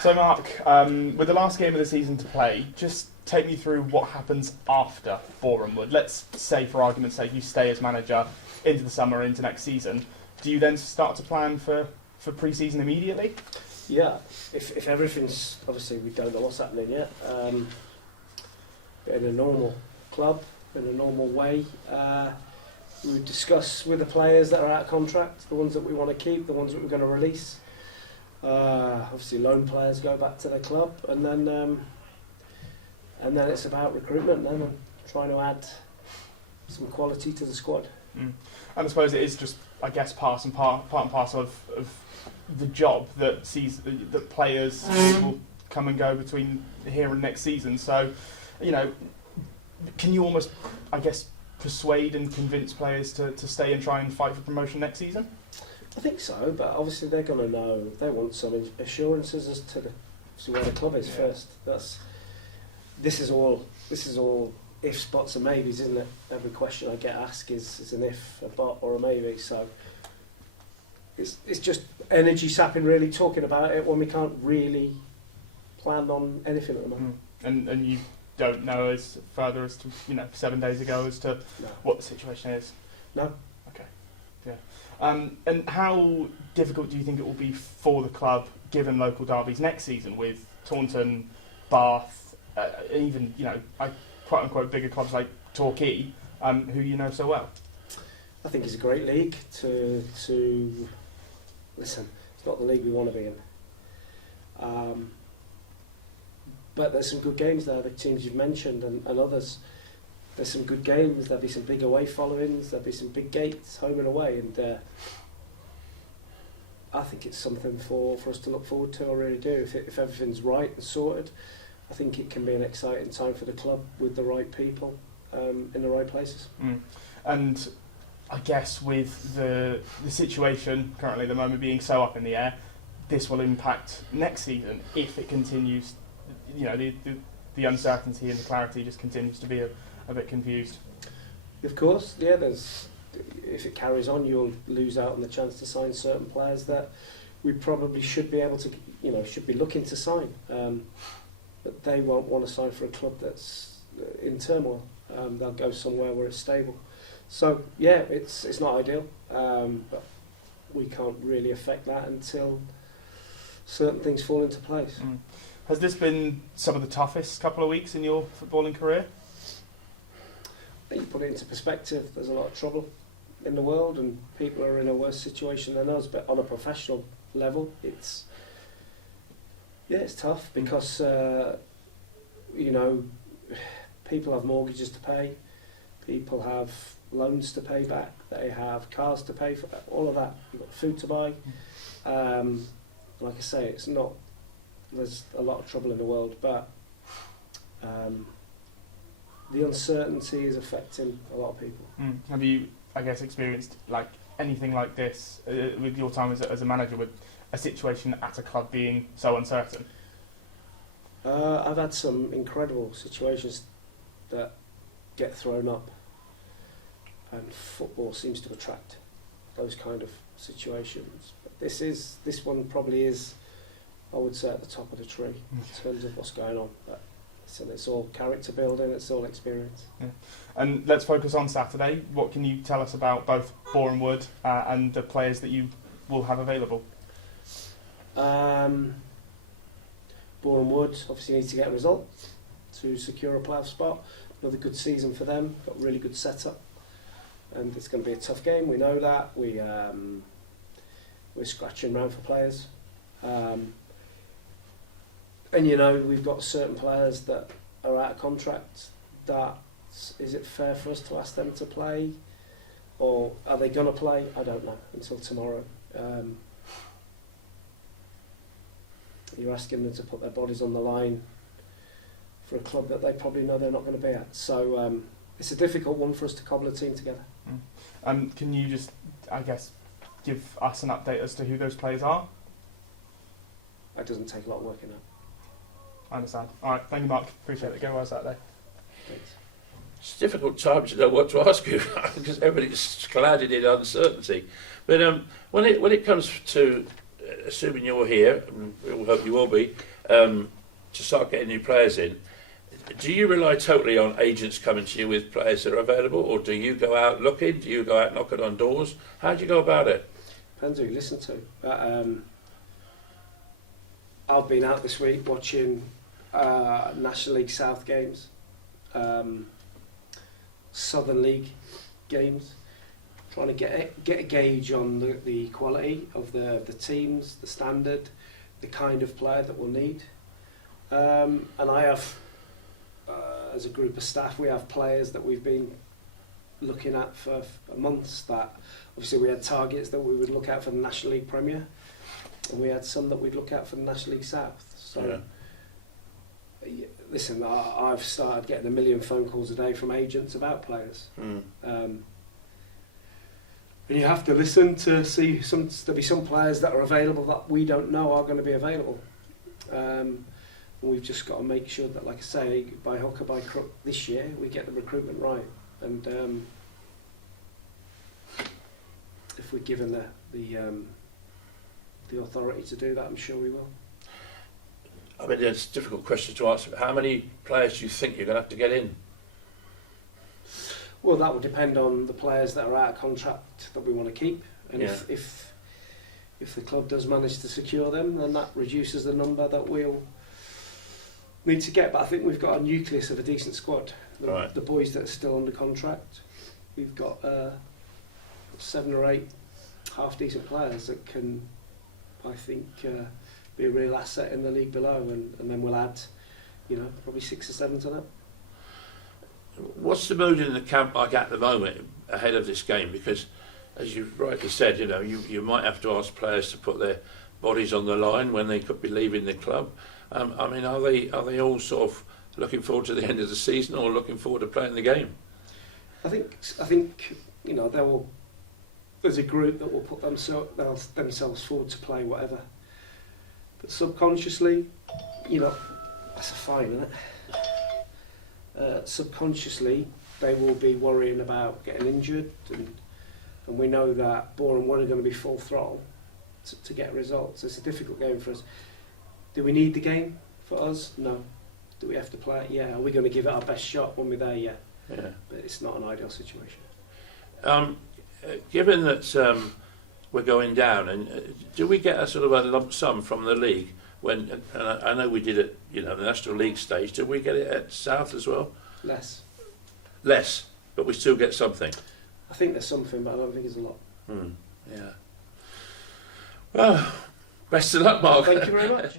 So Mark, with the last game of the season to play, just take me through what happens after Boreham Wood. Let's say, for argument's sake, you stay as manager into the summer, into next season. Do you then start to plan for pre-season immediately? Yeah, if everything's, obviously we don't know what's happening yet, but in a normal club, in a normal way, we would discuss with the players that are out of contract, the ones that we want to keep, the ones that we're going to release. Obviously loan players go back to the club, and then it's about recruitment then, and trying to add some quality to the squad. And I suppose it is just, I guess, part and parcel of the job that sees that players will come and go between here and next season. So, can you almost, I guess, persuade and convince players to stay and try and fight for promotion next season? I think so, but obviously they're going to know. They want some assurances as to where the club is first. This is all if, spots and maybes, isn't it? Every question I get asked is an if, a but, or a maybe. So it's just energy sapping, really, talking about it when we can't really plan on anything at the moment. And you don't know as further as to 7 days ago as to what the situation is? No. Okay. Yeah. And how difficult do you think it will be for the club, given local derbies next season, with Taunton, Bath, even quote unquote bigger clubs like Torquay, who you know so well? I think it's a great league to listen. It's not the league we want to be in, but there's some good games there. The teams you've mentioned and others. There's some good games. There'll be some big away followings. There'll be some big gates, home and away, and I think it's something for us to look forward to. I really do. If everything's right and sorted, I think it can be an exciting time for the club with the right people in the right places. And I guess with the situation currently at the moment being so up in the air, this will impact next season if it continues. The uncertainty and the clarity just continues to be a bit confused. Of course, yeah. If it carries on, you'll lose out on the chance to sign certain players that we probably should be able to, should be looking to sign. But they won't want to sign for a club that's in turmoil. They'll go somewhere where it's stable. So yeah, it's not ideal, but we can't really affect that until certain things fall into place. Has this been some of the toughest couple of weeks in your footballing career? I think you put it into perspective, there's a lot of trouble in the world and people are in a worse situation than us, but on a professional level it's tough because people have mortgages to pay, people have loans to pay back, they have cars to pay for, all of that. You've got food to buy. Like I say, there's a lot of trouble in the world, but the uncertainty is affecting a lot of people. Have you, I guess, experienced anything like this with your time as a manager, with a situation at a club being so uncertain? I've had some incredible situations that get thrown up, and football seems to attract those kind of situations. But this one probably is, I would say, at the top of the tree in terms of what's going on. But it's all character building, it's all experience. Yeah. And let's focus on Saturday. What can you tell us about both Boreham Wood and the players that you will have available? Boreham Wood obviously needs to get a result to secure a playoff spot. Another good season for them, got a really good setup, and it's going to be a tough game, we know that. We're scratching around for players. And we've got certain players that are out of contract. Is it fair for us to ask them to play, or are they going to play? I don't know until tomorrow. You're asking them to put their bodies on the line for a club that they probably know they're not going to be at. So it's a difficult one for us to cobble a team together. Can you just, I guess, give us an update as to who those players are? It doesn't take a lot of working out. I understand. All right, thank you, Mark. Appreciate it. Go well Saturday. Thanks. It's difficult times to know what to ask you because everybody's clouded in uncertainty. But when it comes to assuming you're here, and we all hope you will be, to start getting new players in, do you rely totally on agents coming to you with players that are available, or do you go out looking? Do you go out knocking on doors? How do you go about it? Depends who you listen to. I've been out this week watching National League South games, Southern League games, trying to get a gauge on the quality of the teams, the standard, the kind of player that we'll need. And I have, as a group of staff, we have players that we've been looking at for months. That obviously we had targets that we would look at for the National League Premier, and we had some that we'd look at for the National League South. So, listen, I've started getting 1 million phone calls a day from agents about players. And you have to listen to see there'll be some players that are available that we don't know are going to be available. And we've just got to make sure that, like I say, by hook or by crook this year, we get the recruitment right. And if we're given the authority to do that, I'm sure we will. I mean, it's a difficult question to answer. How many players do you think you're going to have to get in? Well, that will depend on the players that are out of contract that we want to keep, and if the club does manage to secure them, then that reduces the number that we'll need to get. But I think we've got a nucleus of a decent squad. The boys that are still under contract, we've got 7 or 8 half decent players that can, I think, be a real asset in the league below, and then we'll add, probably 6 or 7 to that. What's the mood in the camp like at the moment ahead of this game? Because, as you rightly said, you might have to ask players to put their bodies on the line when they could be leaving the club. I mean, are they all sort of looking forward to the end of the season, or looking forward to playing the game? I think there's a group that will put themselves forward to play whatever. But subconsciously, that's a fine, isn't it? Subconsciously, they will be worrying about getting injured, and we know that Boreham are going to be full throttle to get results. It's a difficult game for us. Do we need the game for us? No. Do we have to play it? Yeah. Are we going to give it our best shot when we're there? Yeah. But it's not an ideal situation. Given that we're going down, and do we get a sort of a lump sum from the league? When I know we did it, the National League stage. Did we get it at South as well? Less, but we still get something. I think there's something, but I don't think it's a lot. Yeah. Well, best of luck, Mark. Thank you very much.